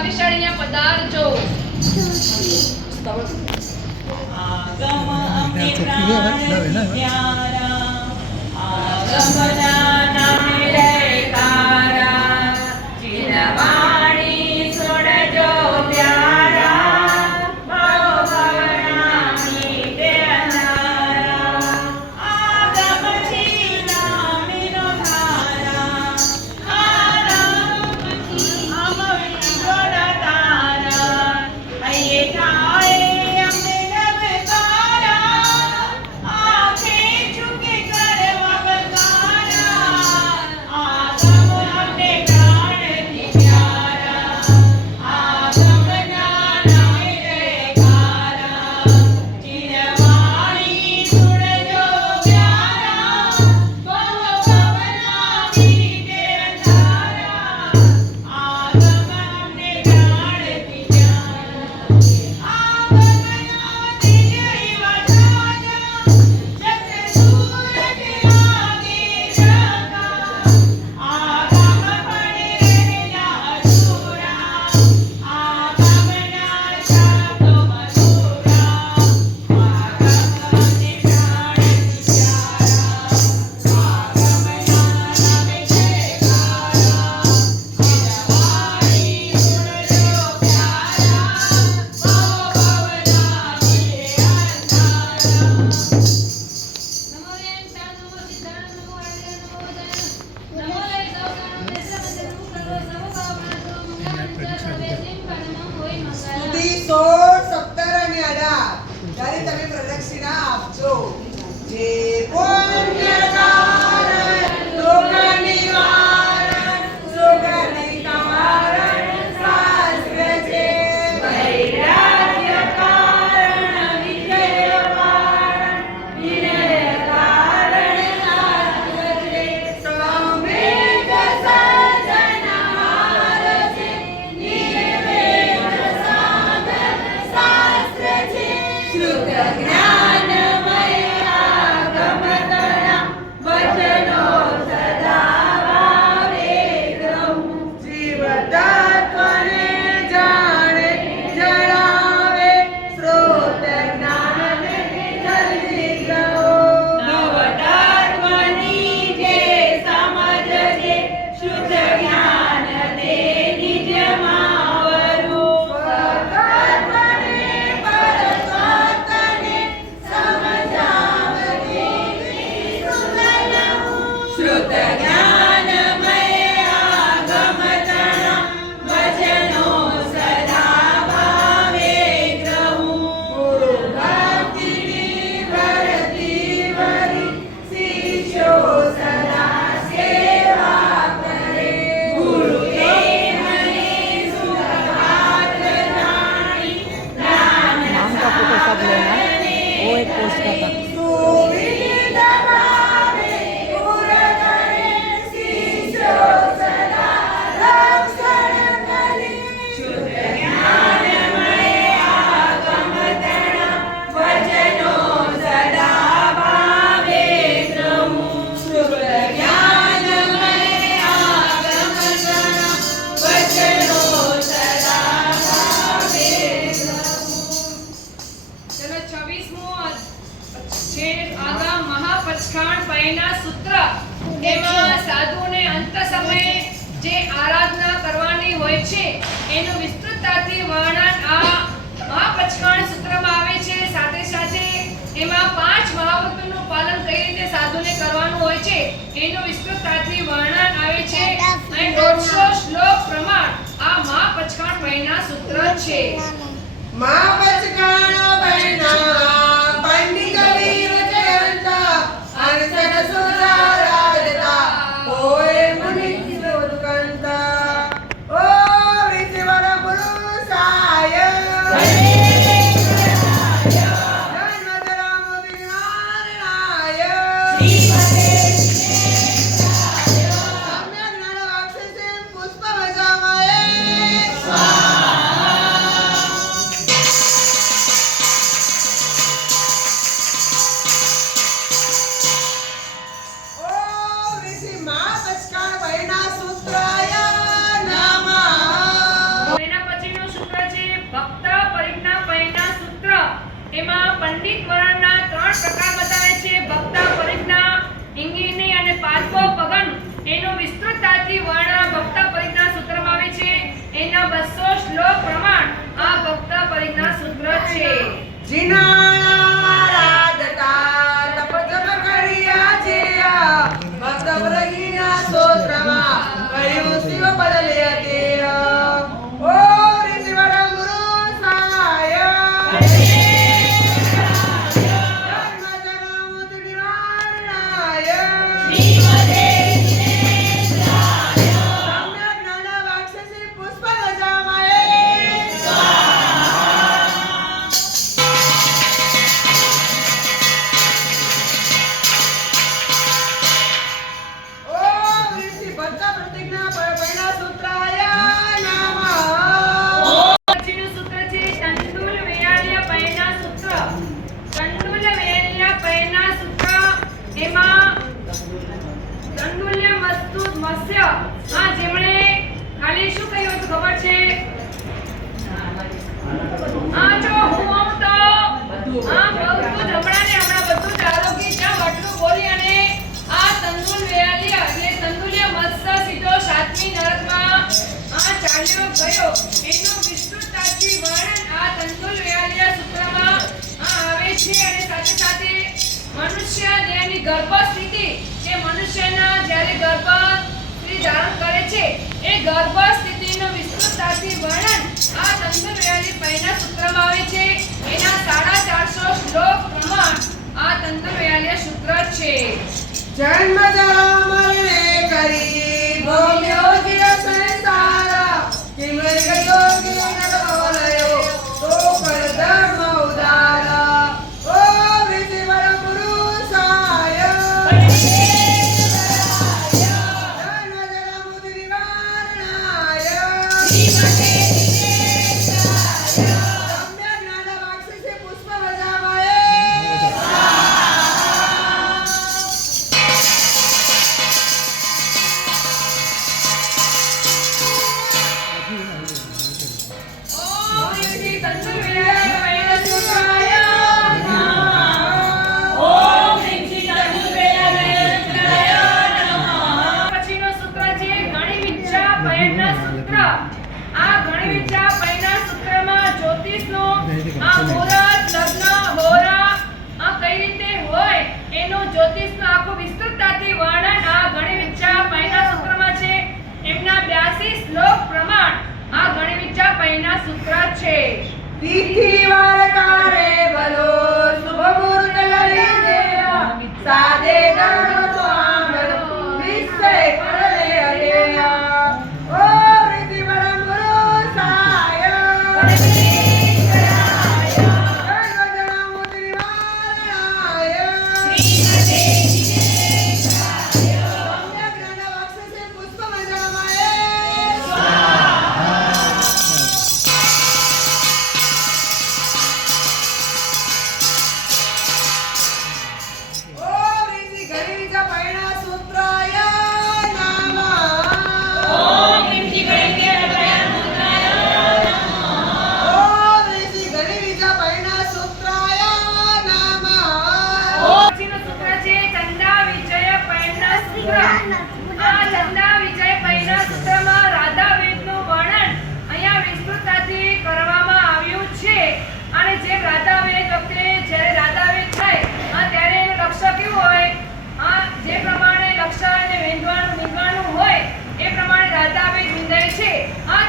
ભાગ્યશાળી અહીંયા પધારજો. આગમ અમને પ્રાણ પ્યારા, આગમના નામે રહેકારા, ચિરવાણી છોડજો પ્યારા, ભવ ભવનાની તે અંધારા. આગમ ચિરામીનો ધારા, આરામથી અમરી જોડા તારા, હૈયે થાય અમને નમકારા, આંખે ઝુકે કરવા વગારા. આગમ અમને પ્રાણથી પ્યારા, આગમના નામે રહેકારા, ચિરવાણી સુણજો પ્યારા, ભવ ભવનાની તે અંધારા. આગમ અમને પ્રાણથી પ્યારા, આગમના તેજરી વટાજા, જગત સૂરજ લાગે જગા. આગમ પડે રહેલા અધૂરા, આગમના શબ્દો મધુરા. આગમ અમને પ્રાણથી પ્યારા, આગમના નામે જયકારા, ચિરવાણી સુણજો પ્યારા, ભવ ભવનાની તે અંધારા. નમો રેમ શામ નમો સિદ્ધાર્થ નમો આર્ય નમો દયાન નમો લય સૌકારમ દેશવંદન સર્વ સર્વભાવનાતો મંગળં સર્વે સિંહનમઃ હોય મંગળ. સુધી 16, 17 અને 18 ત્યારે તમે પ્રદક્ષિણા આપજો. જે પુણ્ય કારણ લોક નિવારણ લોક નિવારણ શાસ્ત્ર છે. વૈરાગ્ય કારણ વિજય કારણ, વિનય કારણ શાસ્ત્ર છે. સંવેદ સર્જન માર્ગે, નિર્વેદ સાધન શાસ્ત્ર છે. શ્રુત જ્ઞાનમય આગમતના, વચનો સદા ભાવે ગ્રહુ. જીવતત્વને જાણે જણાવે સ્રોત જ્ઞાનને જલ્દી કહો. નવતત્વની જે સમજજે, શુદ્ધ જ્ઞાન તે નિજમાં વરું. સ્વતત્વને પરતત્વને સમજાવજે સુંદરવું. શ્રુત જ્ઞાનમય આગમતના, વચનો સદા ભાવે ગ્રહુ. ગુરુ ભક્તિની ભરતી વરી, શિષ્યો સદા સેવા કરે. ગુરુએ મને સુખપાત્ર જાણી, જ્ઞાન સાગરને સુવિદિત ભાવે ગુર કરે, શિષ્યો સદા રક્ષણ કરે. શુદ્ધ જ્ઞાનમય આગમતના, વચનો સદા ભાવે ગ્રહુ. શુદ્ધ જ્ઞાનમય આગમતના, વચનો સદા ભાવે ગ્રહુ. ચલો 26મું છે આગા મહાપચખાણ પહેલા સૂત્ર. એમાં સાધુને અંત સમયે જે આરાધના કરવાની હોય છે એનું વિસ્તૃતતાથી વર્ણન આ મહાપચખાણ સૂત્રમાં આવે છે. સાથે સાથે એમાં 5 મહાવ્રતોનું પાલન કઈ રીતે સાધુને કરવાનું હોય છે એનું વિસ્તૃતતાથી વર્ણન આવે છે. અને 150 શ્લોક પ્રમાણ આ મહાપચખાણ પહેલા સૂત્ર છે. મહાપચખાણ બહેના પંડિત વીર જયંતા, અનસન સુરા રાજતા, હોય મુનિ ઉત્કંઠા. ઓ વિશ્વર પુરુષાય જન્મજરામ વિનારણાય, સમ્યક નરવાક્ષસેમ પુષ્પવજામયે. એના 200 શ્લોક પ્રમાણ આ ભક્ત પરિજ્ઞા સૂત્ર છે. જીનાણા રાધતા તપ તપ કર્યા છે ભક્ત પ્રગીના સ્તોત્રમાં કહ્યું શિવ બદલે તે ઓ ઋષિવર ગુરુ સાય જન્મજરામુત નિવારણાય સમ્યક જ્ઞાન વાક્ષસી પુષ્પ વજામાય ઓમ ઋષિ ભક્ત પ્રતિજ્ઞા પરિણા સૂત્રાય નમઃ. પછીનું સૂત્ર છે તંડુલ વેયાલ્ય પયના સૂત્ર. તંડુલ વેયાલ્ય પયના સૂત્ર એમાં તંડુલ્ય મસ્તુ મત્સ્ય આ જેમણે ખાલી શું કહ્યું હતું ખબર છે? આ જો હું આમ તો આ બધું જ હમણાં બધું જ આરોગી જ્યાં આટલું બોલી અને આ તંડુલ વેયાલ્ય એટલે તંડુલ્ય મત્સ્ય સીધો સાતમી નરકમાં આ ચાલ્યો ગયો એનું વિસ્તૃતતાથી વર્ણન આ તંડુલ વેયાલ્ય સૂત્રમાં આ આવે છે. અને સાથે સાથે મનુષ્ય દેહની ગર્ભ સ્થિતિ કે મનુષ્યના જ્યારે ગર્ભ સ્ત્રી ધારણ કરે છે એ ગર્ભ સ્થિતિનું વિસ્તૃતતાથી વર્ણન આ તંડુલ વેયાલ્ય પયના સૂત્રમાં આવે છે. એના 450 શ્લોક પ્રમાણ આ તંડુલ વેયાલ્ય સૂત્ર છે. જન્મ જરા મરણે કરી ભોગ્યો ચિર સંસાર કિમય ગયો કિરણવલયો તો કર ધર્મ ઉદાર ઓ ઋષિવર ગુરુ સાય જન્મ જરા મુત નિવારણાય સમ્યક જ્ઞાન વાક્ષસી પુષ્પ વજામાય ઓમ ઋષિ તંડુલ વેયાલ્ય પયના સૂત્રાય પછીનું સૂત્ર છે ગણિવિચ્છા પયના સૂત્ર. આ ગણિવિચ્છા પયના સૂત્રમાં જ્યોતિષનો આ મુહૂર્ત લગ્ન હોરા આ કઈ રીતે હોય એનું જ્યોતિષનું આખું વિસ્તૃતતાથી વર્ણન આ ગણિવિચ્છા પયના સૂત્રમાં છે. એમના 82 શ્લોક પ્રમાણ આ ગણિવિચ્છા પયના સૂત્ર છે. તિથિ વાર કારે ભલો શુભ મુહૂર્ત લઈ જેયા સાદે ગણ સ્વામલો નિશ્ચય કરલે અરેયા ઓ ઋષિવર ગુરુ સાય જન્મજરામુત નિવારણાય સમ્યક જ્ઞાન વાક્ષસી પુષ્પ વજામાય ઓમ ઋષિ ગણિવિચ્છા પયના સૂત્રાય નમઃ. ઓમ ઋષિ ગણિવિચ્છા પયના સૂત્રાય નમઃ. પછીનું સૂત્ર છે ચંદા વિજય પયના સૂત્ર. આ ચંદા વિજય પયના સૂત્રમાં રાધા વેદનું વર્ણન અહીંયા વિસ્તૃતતાથી કરવામાં આવ્યું છે. અને જે રાધા વેદ વખતે જ્યારે રાધા વેદ થાય ત્યારે એનું લક્ષ્ય કેવું હોય જે પ્રમાણે લક્ષ્ય અને વિંદવાનું હોય એ પ્રમાણે રાધા વેદ વિંદાય છે.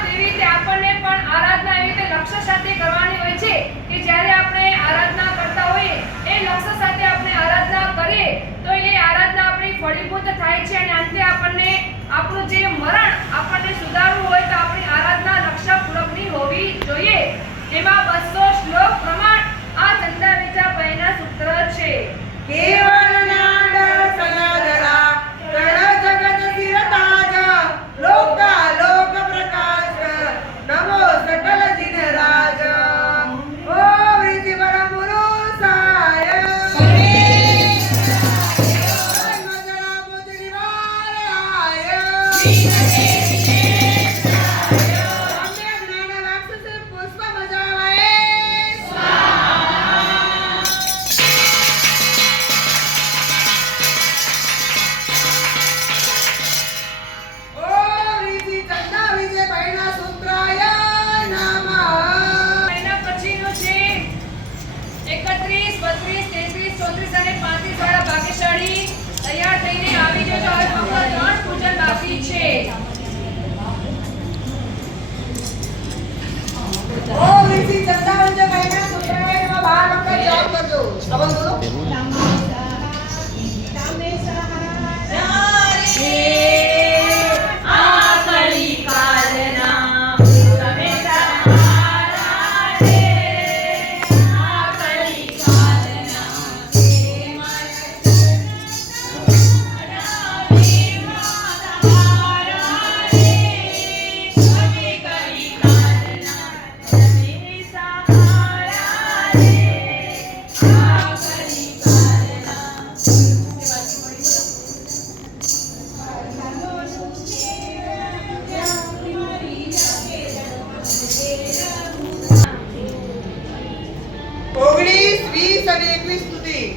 તેવી રીતે આપણને પણ આરાધના એવી રીતે લક્ષ્ય સાથે કરવાની હોય છે કે જ્યારે આપણે આરાધના કરતા હોઈએ એ લક્ષ્ય સાથે આપણે આરાધના કરીએ તો એ આરાધના આપણી ફળીભૂત થાય છે. અને અંતે આપણને આપણું જે મરણ આપણને સુધારવું હોય તો આપણી આરાધના લક્ષ્ય પૂરકની હોવી જોઈએ. એમાં 200 શ્લોક પ્રમાણ આ ચંદા વિજય પયના સૂત્ર છે. કેવળ જ્ઞાન દર્શન ધરા પ્રણ જગત સ્થિર તાજ લોકા લોક પ્રકાશ નમો સકલ જીન રાજ ઓ ઋષિવર ગુરુ સાય જન્મજરામુત નિવારણાય ઓમ ઋષિ ચંદાવંજ મહિના સૂત્રાય નમઃ 12 વખત જાપ કરજો. શ્રવણ બોલો. ઓગણીસ, 20 અને 21 સુધી.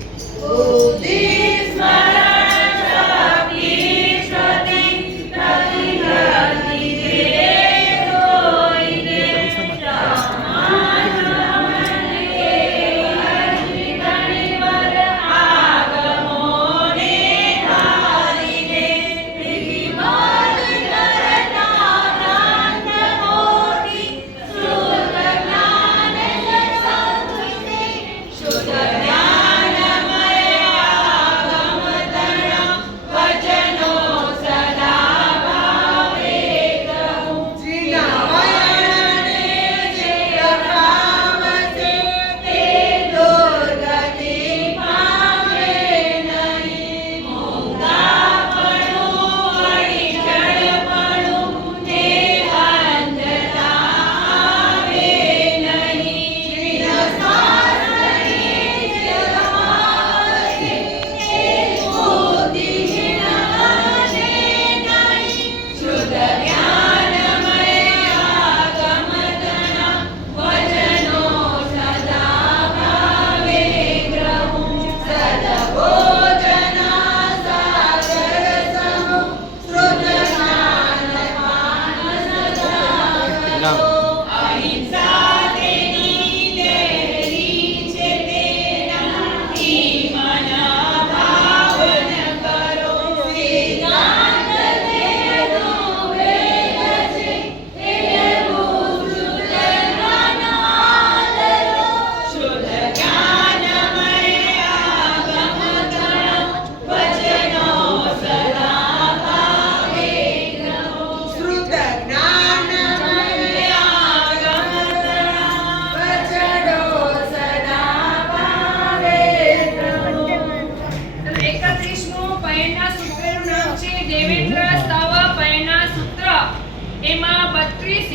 એમાં 32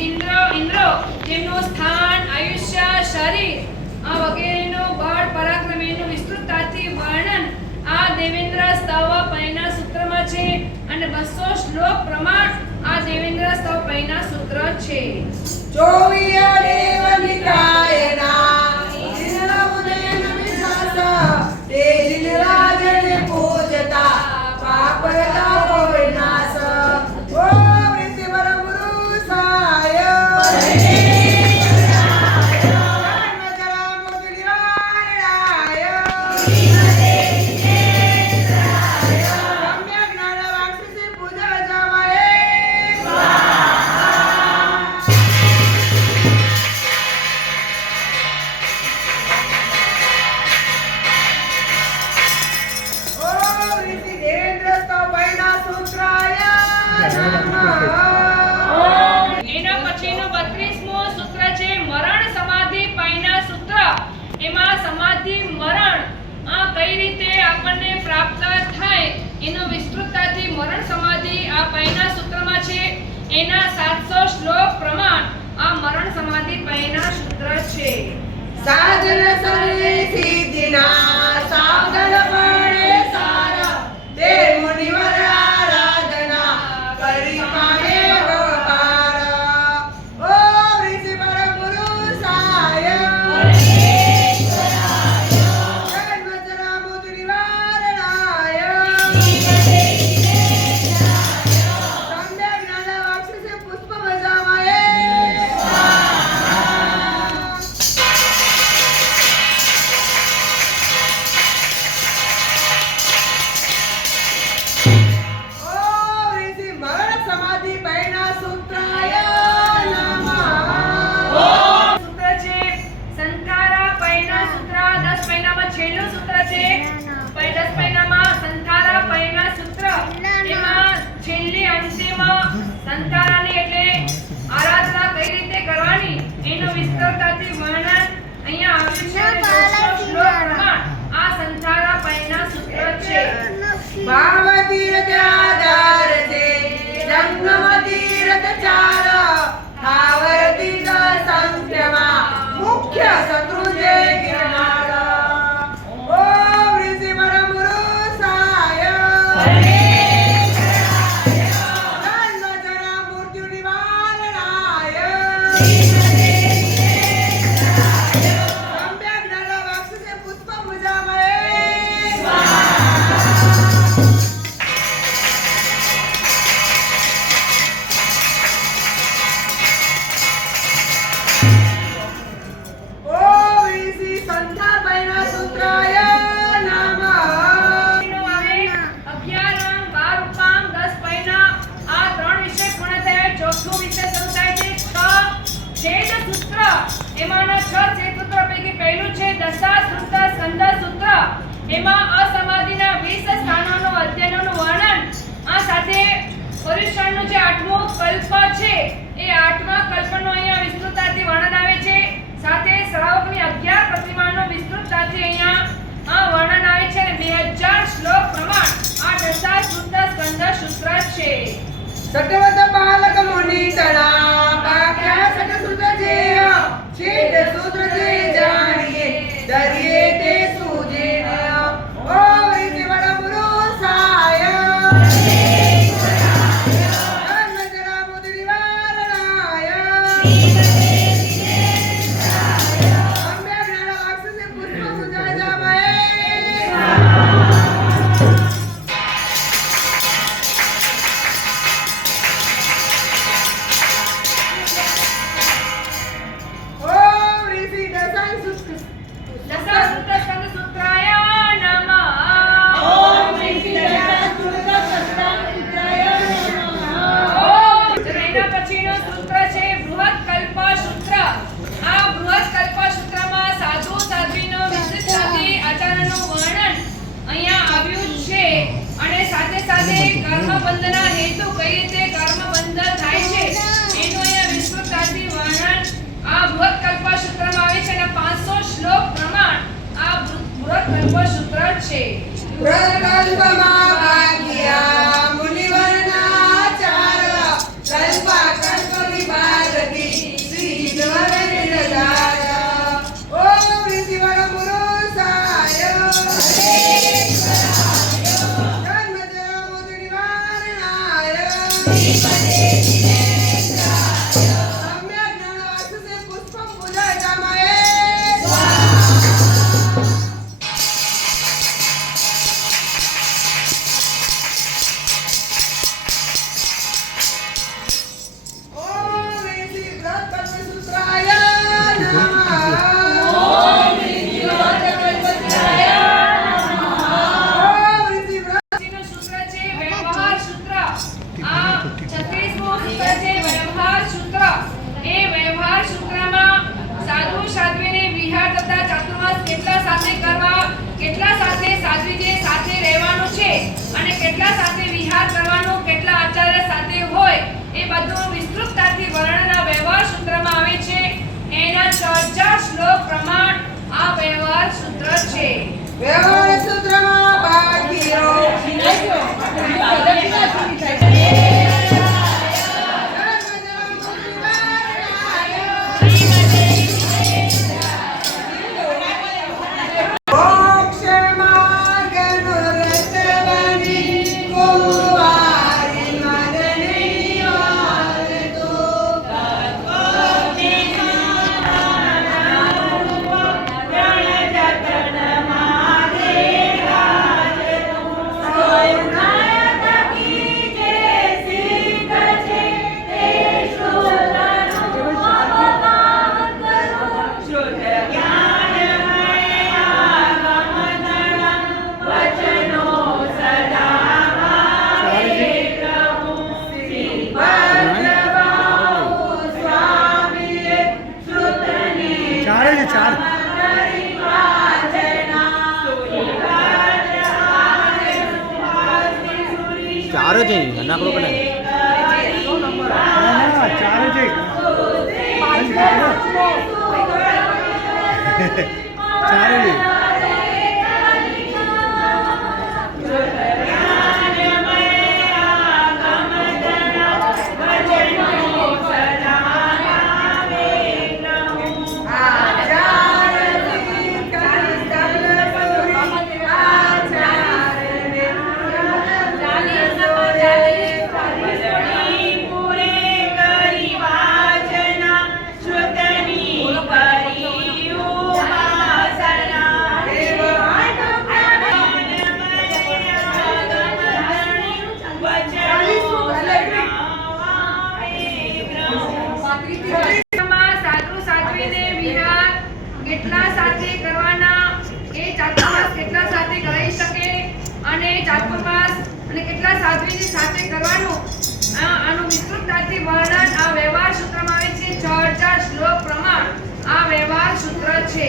ઇન્દ્રો તેમનું સ્થાન, આયુષ્ય, શરીર આ વગેરેનો બળ પરાક્રમ એનું વિસ્તૃતતાથી વર્ણન આ દેવેન્દ્ર સ્તવ પૈના સૂત્રમાં છે અને 200 શ્લોક પ્રમાણ આ દેવેન્દ્ર સ્તવ પૈના સૂત્ર છે. ચોવીય દેવ નિકાયના જિનલામુને નમિષાસ તે જિનરાજને પૂજતા પાપતા વિનાશ. ઓમ ઋષિ પરમપુરુષાય જન્મજરામૃત નિવારણાય સમ્યક જ્ઞાન વાક્ષસી પૂજા જામાય. એના પછીનું 32મું સૂત્ર છે મરણ સમાધિ પૈના સૂત્ર. એમાં સમાધિ મરણ આ કઈ રીતે આપણને પ્રાપ્ત થાય એનો વિસ્તૃતતાથી મરણ સમાધિ આ પૈના સૂત્રમાં છે. એના 700 શ્લોક પ્રમાણ આ મરણ સમાધિ પૈના સૂત્ર છે. સાજન સર્વે સિદ્ધિના સાધન પડે સારા તે મુનિવર આરાધના કરી પામે વપાર. ઓમ ઋષિ પરમપુરુષાય જન્મજરામૃત નિવારણાય સમ્યક જ્ઞાન વાક્ષસી પુષ્પ ભજામાય. सम्यक् ज्ञानं वाक्सुसे पुष्पमुजामहे ओम ऋषि संध्यापैना सूत्राय नमः। નો આવે 11 12 ઉપામ 10 પૈના આ ત્રણ વિષય પૂર્ણ થયા. ચોથું વિષય શરૂ થાય છે 6 છેદ સૂત્ર. એમાંના 6 છેદ સૂત્રો પૈકી પહેલું છે દશા સૂત્ર સ્કંદ સૂત્ર. એમાં અસમાધિના 20 સ્થાનોનું અધ્યયનનું વર્ણન. આ સાથે પર્યુષણનું જે 8મો કલ્પ છે એ 8મા કલ્પનું અહીંયા વિસ્તૃતતાથી વર્ણન આવે છે. સાથે શ્રાવકની 11 પ્રતિમાનો વિસ્તૃતતાથી અહીંયા વર્ણન આવે છે અને 2000 શ્લોક પ્રમાણ આ દશા સૂત્ર સ્કંદ સૂત્ર છે. સટવત બાલક મુનિ તણા પાક્યા સટ સૂત્ર જે છેદ સૂત્ર જે જાણીએ દરિયે તે સૂજે ઓ ઋષિ વડા પુરુષાય જન્મજરા મુદ્રિ નિવારણાય સમ્યક જ્ઞાન વાક્સુસે પુષ્પમુજામહે ओम ऋषि दशाई सूत्र દશા સૂત્ર સ્કંદ સૂત્રાય નમઃ. ઓમ ઋષિ દશા સૂત્ર સ્કંદ સૂત્રાય નમઃ. એના પછીનો સૂત્ર છે બૃહત કલ્પ સૂત્ર. આ બૃહત કલ્પ સૂત્રમાં સાધુ સાધ્વીનો વિશિષ્ટાદિ આચરણનું વર્ણન અહીંયા આવ્યું છે અને સાથે સાથે કર્મબંધના હેતુ કઈ રીતે કર્મબંધ થાય છે એનું અહીંયા વિસ્તૃતાદિ વર્ણન આ બૃહત કલ્પ સૂત્રમાં આવે છે અને 500 શ્લોક પ્રમાણ આ બૃહત કલ્પ સૂત્ર છે. વ્રતકલ્પમાં ભાગ્યા મુનિવર્ણાચાર કલ્પા કલ્પ વિભાગતી શ્રી દ્વારનિર્ધાર ઓમ ઋષિ વડ પુરુષાય જન્મજરા મુદ્રિ નિવારણાય સમ્યક જ્ઞાન વાક્સુસે પુષ્પમ પૂજાયામહે ओम ऋषि व्रत कल्पसूत्राय नमः ઓમ ઋષિ વ્રત કલ્પસૂત્રાય નમઃ. ओम ऋषि व्रत પછીનું સૂત્ર છે વ્યવહાર સૂત્ર. આ 36મું સૂત્ર છે વ્યવહાર સૂત્ર. એ વ્યવહાર સૂત્રમાં સાધુ સાધ્વીને વિહાર તથા ચાતુર્માસ કેટલા સાથે કરવા, કેટલા સાથે સાધ્વીને સાથે રહેવાનું છે અને કેટલા સાથે વિહાર કરવાનો, કેટલા આચાર્ય સાથે હોય એ બધું વિસ્તૃતતાથી વર્ણન આ વ્યવહાર સૂત્રમાં આવે છે. એના 6000 શ્લોક પ્રમાણ આ વ્યવહાર સૂત્ર છે. व्यवहार सूत्रमा भाग्यो ચાર જ નાનકડો બનાવે ચાર જ ચાર જ છે.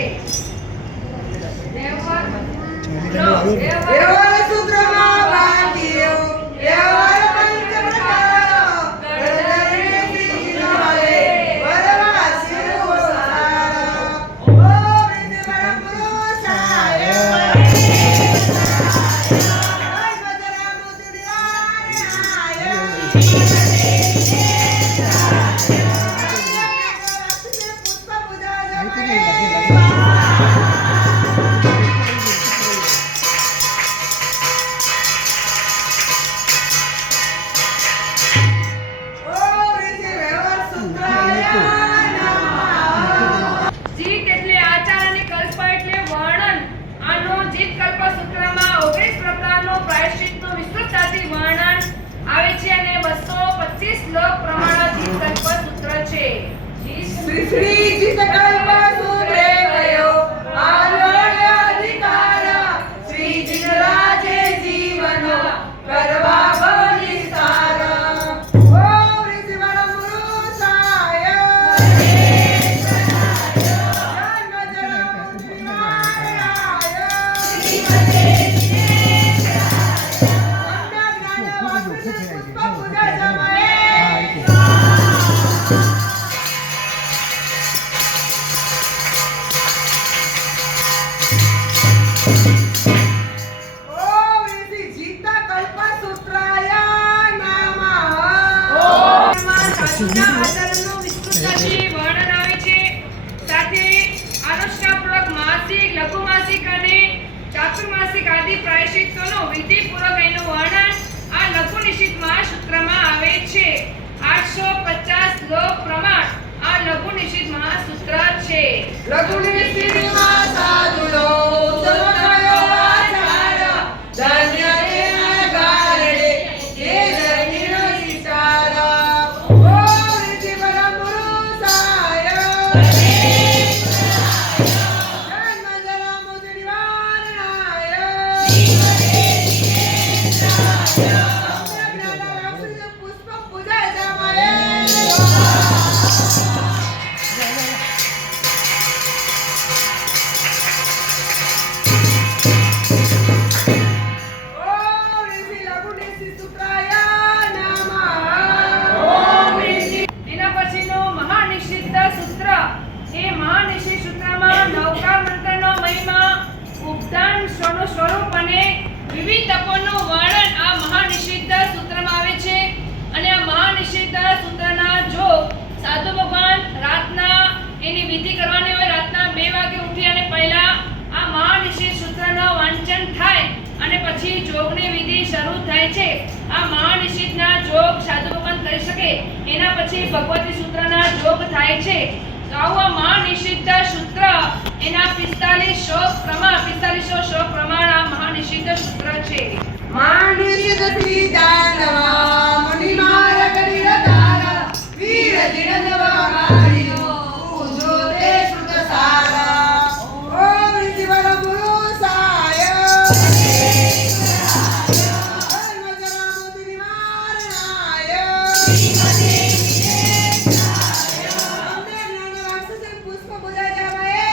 વ્યવહાર વ્યવહાર સૂત્રમાં ભારતીય વ્યવહાર પંચપ્રકાર ગણધરે શ્રીજીવાલે વરવાસીઓ સારા ઓ વૃદ્ધ પરમ પુરુષાય જીત એટલે આચાર અને કલ્પ એટલે વર્ણન. આનો જીત કલ્પ સૂત્રમાં 19 પ્રકારનો પ્રાયશ્ચિતનું વિસ્તૃતતાથી વર્ણન આવે છે અને 225 શ્લોક પ્રમાણે જીત કલ્પ સૂત્ર છે. શ્રી જીતકલ્પ સૂત્રે કયો આલોય અધિકાર શ્રી જીતરાજે જીવનો કરવા બલિસાર ઓ વૃદ્ધ પરમ પુરુષાય જન્મ જન્મ નિવારણાય પુષ્પ પૂજા સમયે સાધુના આચરણનું વિસ્તૃતતાથી વર્ણન આવે છે. સાથે આનુષ્ઠાનપૂર્વક માસિક, લઘુમાસિક અને ચાતુર્માસિક આદિ પ્રાયશ્ચિતોનું વિધિપૂર્વક એનું વર્ણન આ લઘુનિશ્ચિત મહાસૂત્રમાં આવે છે. 850 શ્લોક પ્રમાણ આ લઘુનિશ્ચિત મહાસૂત્ર છે. લઘુનિશ્ચિતમાં સાધુનો ઉત્તમકયો આચાર ધન્ય એના કારણે જે ધર્મીનો વિચાર ઓ વૃદ્ધ પરમ પુરુષાય જન્મ જન્મ નિવારણાય પુષ્પ પૂજા સમયે એના પછીનું મહાનિશ્ચિત સૂત્ર. એ મહાનિશ્ચિત સૂત્રમાં નવકાર મંત્રનો મહિમા, ઉપદાન સ્વરૂપ અને વિવિધ તપોનું વર્ણન આ મહાનિશ્ચિત સૂત્રમાં આવે છે. અને આ મહાનિશ્ચિત સૂત્રના જો સાધુ ભગવાન રાતના એની વિધિ કરવાની હોય, રાતના 2 વાગે ઉઠી અને પહેલા આ મહાનિશ્ચિત સૂત્રનું વાંચન થાય અને પછી જોગની વિધિ શરૂ થાય છે. આ મહાનિશ્ચિતના જોગ સાધુ ભગવાન કરી શકે, એના પછી ભગવતી સૂત્રના જોગ થાય છે. તો આવું આ મહાનિશ્ચિત સૂત્ર એના 45 શ્લોક પ્રમાણ આ મહાનિશ્ચિત સૂત્ર છે. માનિષ્ય શ્રી દાનવા મુનિમાર કરી રતારા વીર જીરનવા ગાડીઓ ઉજો તે શ્રુત સારા ઓ વૃદ્ધ પરમ પુરુષાય જન્મ જન્મ નિવારણાય અમને જ્ઞાન રાક્ષસ પુષ્પ પૂજા સમયે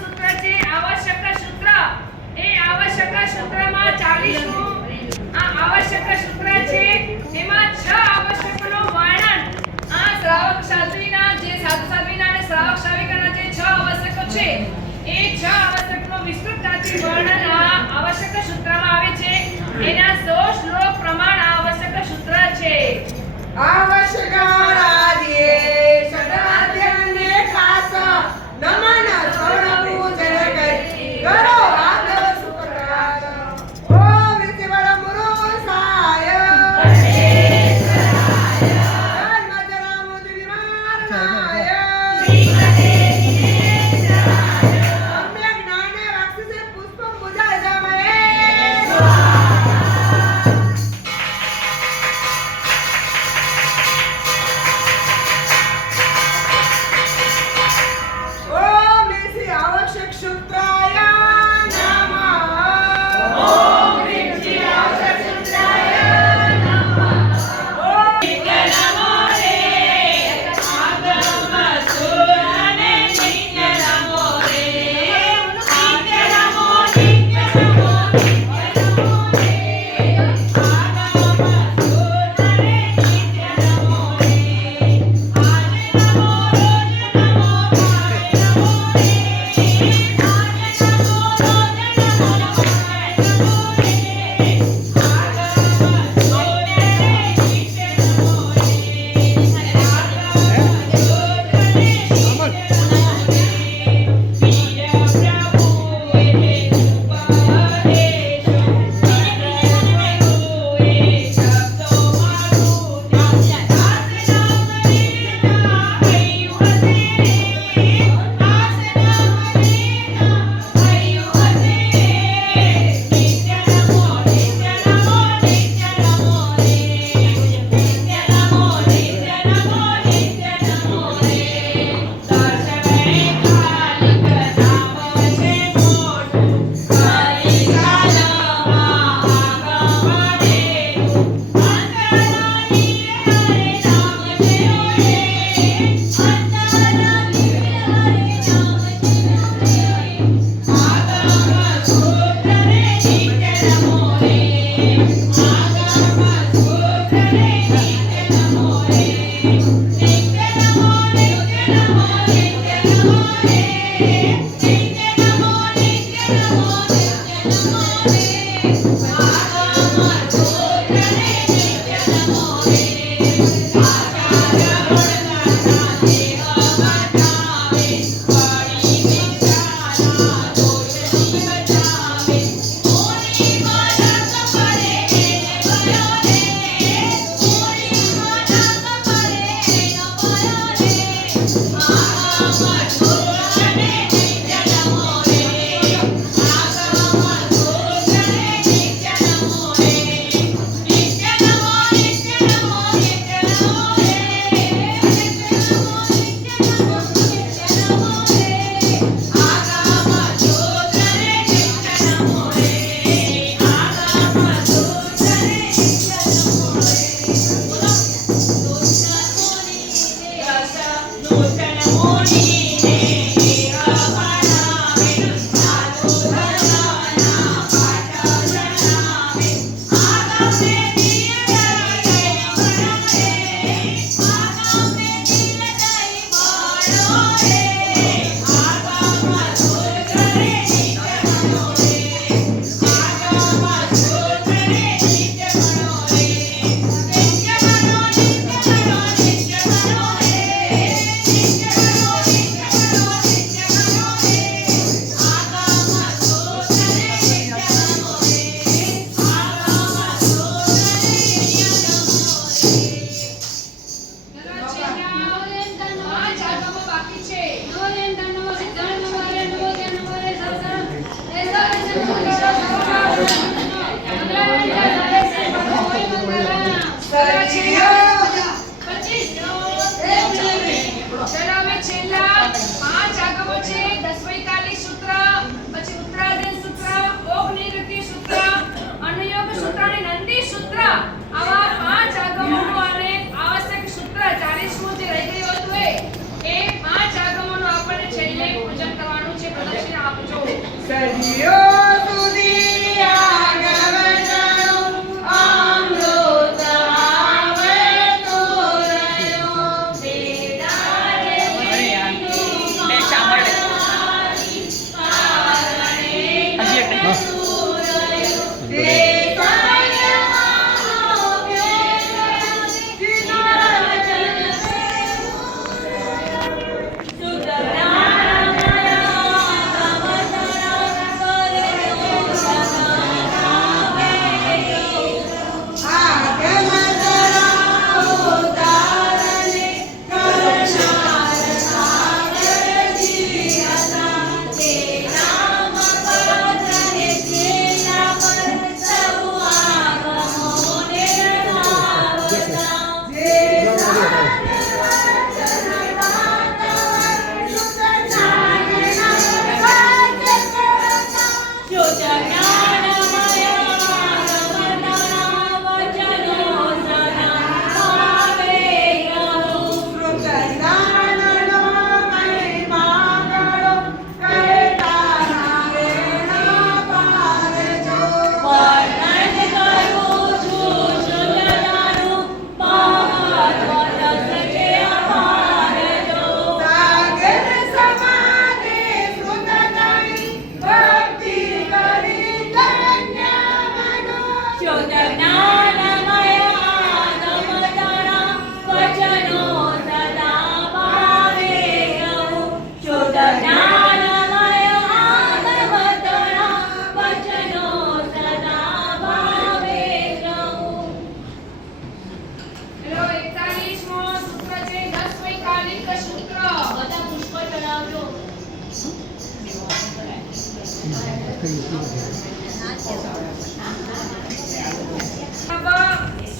સૂત્ર છે આવશ્યક સૂત્ર. એ આવશ્યક સૂત્રમાં 40મું આ આવશ્યક સૂત્ર છે. એમાં 6 આવશ્યકનું વર્ણન આ શ્રાવક સાધ્વીના જે સાધ્વીના અને શ્રાવક શ્રાવિકાના જે 6 આવશ્યકો છે એ 6 આવશ્યકનું વિસ્તૃતતાથી વર્ણન આ આવશ્યક સૂત્રમાં આવે છે. એના 100 શ્લોક પ્રમાણ આ આવશ્યક સૂત્ર છે. આવશ્યકારાદિએ સદાધ્યને ખાસ નમન સૌણ પૂજન કરી કરો આદર સુપ્રકાશ ઓ વૃદ્ધ પરમ પુરુષાય જન્મ જન્મ નિવારણાય અમ્ય જ્ઞાન રાક્ષસે પુષ્પ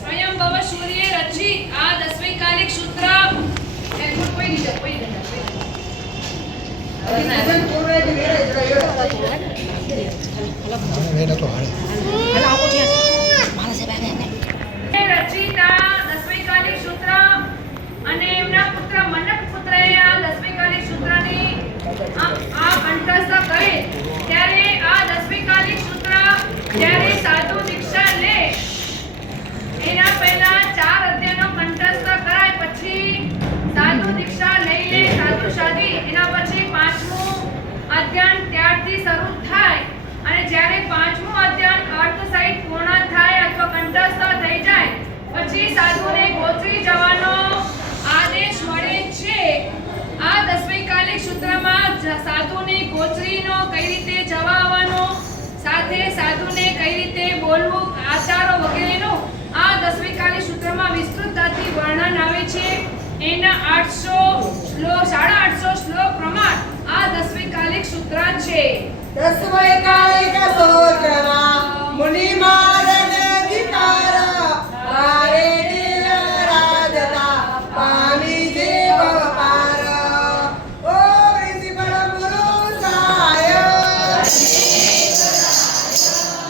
સ્વયંભવ સૂર્ય રચિત આ દસમૈકાલિક સૂત્ર કોઈ નહીં કોઈ ભજન પૂર્વે જ વેરે જ રહ્યો. રચિત આ દસમૈકાલિક સૂત્ર અને એમના પુત્ર મનક પુત્રએ આ દસમૈકાલિક સૂત્રની આ કંઠસ્થ કરે ત્યારે આ દસમૈકાલિક સૂત્ર જ્યારે સાધુ દીક્ષા લે એના પહેલા 4 અધ્યાયનો કંઠસ્થ કરાય પછી સાધુ દીક્ષા લઈ લે સાધુ શાદી એના પછી 5મું અધ્યાય ત્યારથી શરૂ થાય અને જ્યારે 5મું અધ્યાય અર્થ સહિત પૂર્ણ થાય અથવા કંઠસ્થ થઈ જાય પછી સાધુને ગોત્રી જવાનો આદેશ મળે છે. આ દસમૈકાલિક સૂત્રમાં સાધુની ગોત્રીનો કઈ રીતે જવાનો સાથે સાધુને કઈ રીતે બોલવું આચારો વગેરેનો આ દસમૈકાલિક સૂત્રમાં વિસ્તૃતતાથી વર્ણન આવે છે. એના 850 શ્લોક પ્રમાણ આ દસમૈકાલિક સૂત્ર છે. દસમૈકાલિક સૂત્રમાં મુનિ મારને અધિકાર મારે રાજતા પામી જે ભવપાર. ઓ ઋષિ પરમ પુરુષાય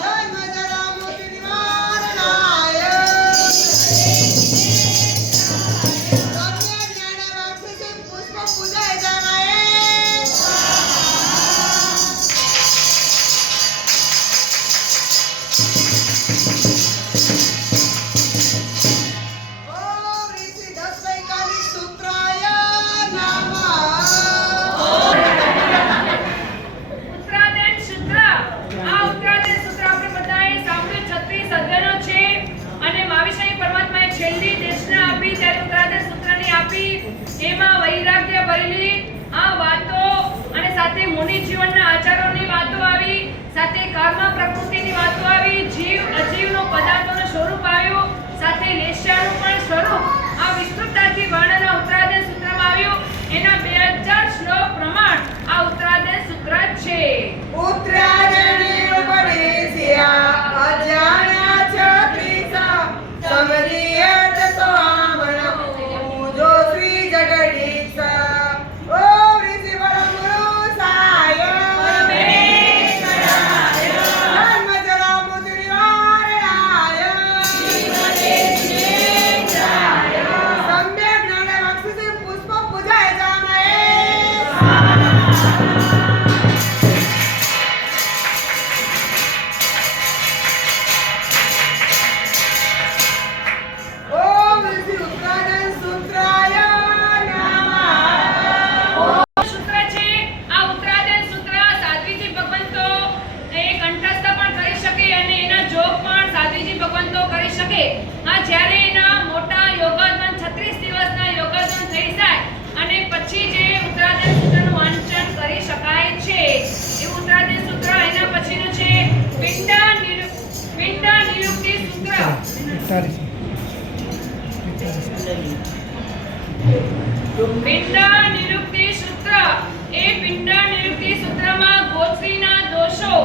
જન્મ જરા મૃત્યુ નિવારણાય સમ્યક જ્ઞાન વાક્ષસે પુષ્પ પૂજાય જનાય. ઓમ ઋષિ દસમૈકાલિક સૂત્રાય નમઃ. ઉત્તરાયણ સૂત્ર આ ઉત્તરાયણ સૂત્ર આપણે બધાએ સાંભળ્યું 36 અધ્યાયનો છે અને મહાવિષ્ણુ પરમાત્માએ છેલ્લી દેશના આપી ત્યારે ઉત્તરાયણ સૂત્રની આપી એમાં વૈરાગ્ય ભરેલી આ વાતો અને સાથે મુનિ જીવનના આચારોની વાતો આવી સાથે કર્મ પ્રકૃતિની વાતો આવી જીવ અજીવનો પદાર્થોનું સ્વરૂપ આવ્યું સાથે લેશ્યાનું પણ સ્વરૂપ આ વિસ્તૃતતાથી વર્ણન આ ઉત્તરાયણ સૂત્રમાં આવ્યું. એના 2000 શ્લોક પ્રમાણ આ ઉત્તરાયણ સૂત્ર છે. ઉત્તરાયણી ઉપદેશ્યા અજાણ્યા છત્રીસા સમરિયત સ્વામણો જો શ્રી જગદીશ. ઓમ ઋષિ પરમ પુરુષાય જન્મ જરા મૃત્યુ નિવારણાય સમ્યક જ્ઞાન વાક્ષસે પુષ્પ પૂજાય જાનાય. ઓમ ઋષિ ઉત્તરાયણ સૂત્રાય નમઃ. સૂત્ર છે આ ઉત્તરાયણ સૂત્ર સાધ્વીજી ભગવંતો એ કંઠસ્થ પણ કરી શકે અને એના જોગ પણ સાધ્વીજી ભગવંતો કરી શકે. આ જ્યારે એના મોટા યોગાસન 36 દિવસના યોગાસન થઈ જાય અને પછી જે ઉત્તરાયણ સૂત્રનું વાંચન કરી શકાય છે એ ઉત્તરાયણ સૂત્ર એના પછીનું છે પિંડ નિયુક્તિ સૂત્ર. પિંડ નિયુક્તિ સૂત્ર એ પિંડ નિયુક્તિ સૂત્રમાં ગોત્રીના દોષો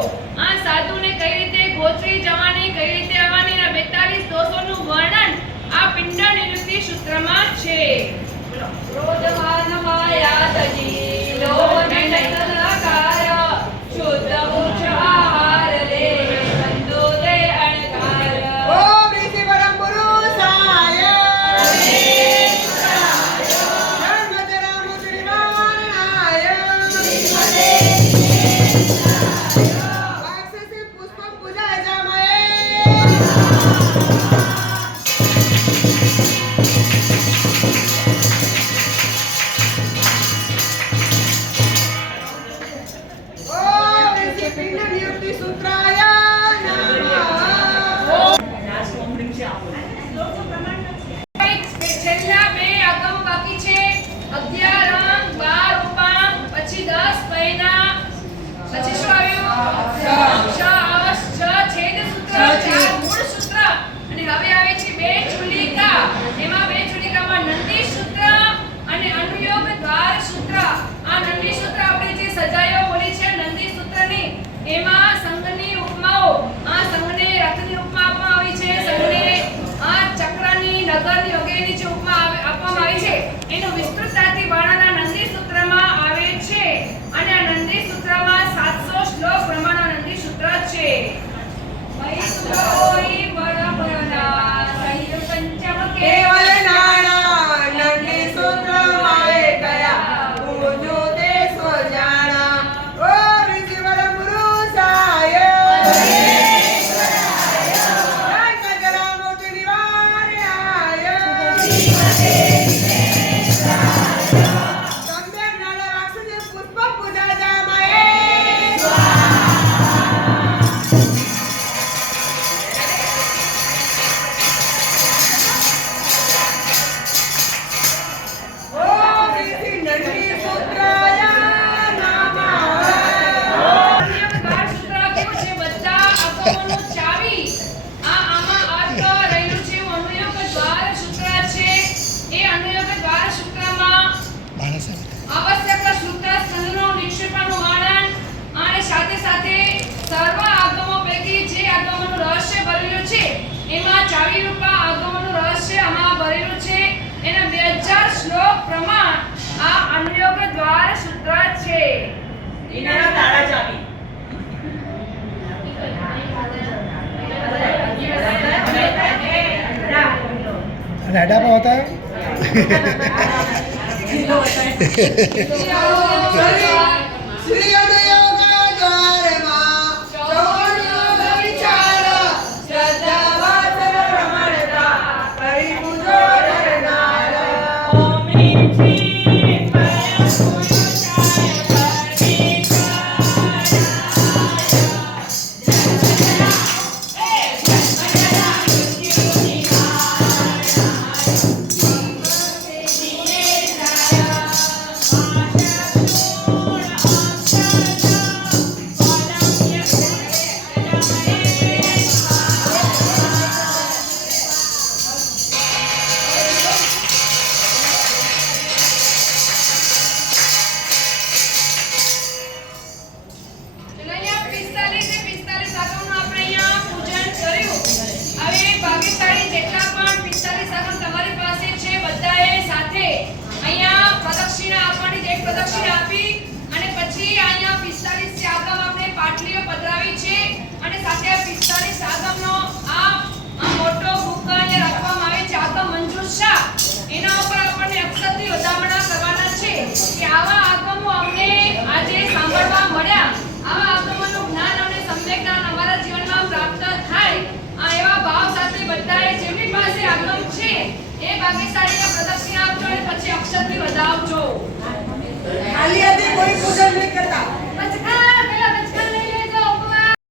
આ સાધુને કઈ રીતે ગોત્રી જવાની કઈ રીતે આવવાની ના 42 દોષોનું વર્ણન આ પિંડ નિયુક્તિ સૂત્રમાં છે. ક્રોધમાન માયા તજી લોભ નયનકાર શુદ્ધ ઉચ્ચ આહાર લે બંધો દે અણકાર. ઓમ ઋષિ પરમ પુરુષાય જન્મ જરા મૃત્યુ નિવારણાય વાક્ષસે પુષ્પ પૂજાય જામાય. દ્વાર સૂત્ર છે. એના તાળા ચાવી. राडा पर होता है સૂર્યોદયોગા દ્વારમાં સૌનો વિચાર શ્રદ્ધા વાસર પ્રમાણતા કરી પૂજો ધરનાર. ઓમ હ્રીમ શ્રીમ પરમ પુરુષાય ચલો અહીંયા 45 આગમનું આપણે અહીંયા પૂજન કર્યું. હવે ભાગ્યશાળી જેટલા પણ 45 આગમ તમારી પાસે છે બધાએ સાથે અહીંયા પ્રદક્ષિણા આપવાની છે. એક પ્રદક્ષિણા આપી અને પછી અહીંયા 45 આગમ આપણે પાટલીઓ પધરાવી છે અને સાથે આ 45 આગમનો આ મોટો બુક અહીંયા રાખવામાં આવે છે. આગમ મંજૂર શાહ એના ઉપર આપણને અક્ષરથી વધામણા કરવાના છે કે આવા આગમો અમને આજે સાંભળવા મળ્યા. આવા આગમોનું જ્ઞાન અને સમ્યક જ્ઞાન અમારા જીવનમાં પ્રાપ્ત થાય. આ એવા ભાવ સાથે બધાએ જેમની પાસે આગમ છે એ ભાગ્યશાળીને પ્રદક્ષિણા આપજો અને પછી અક્ષરથી વધાવજો.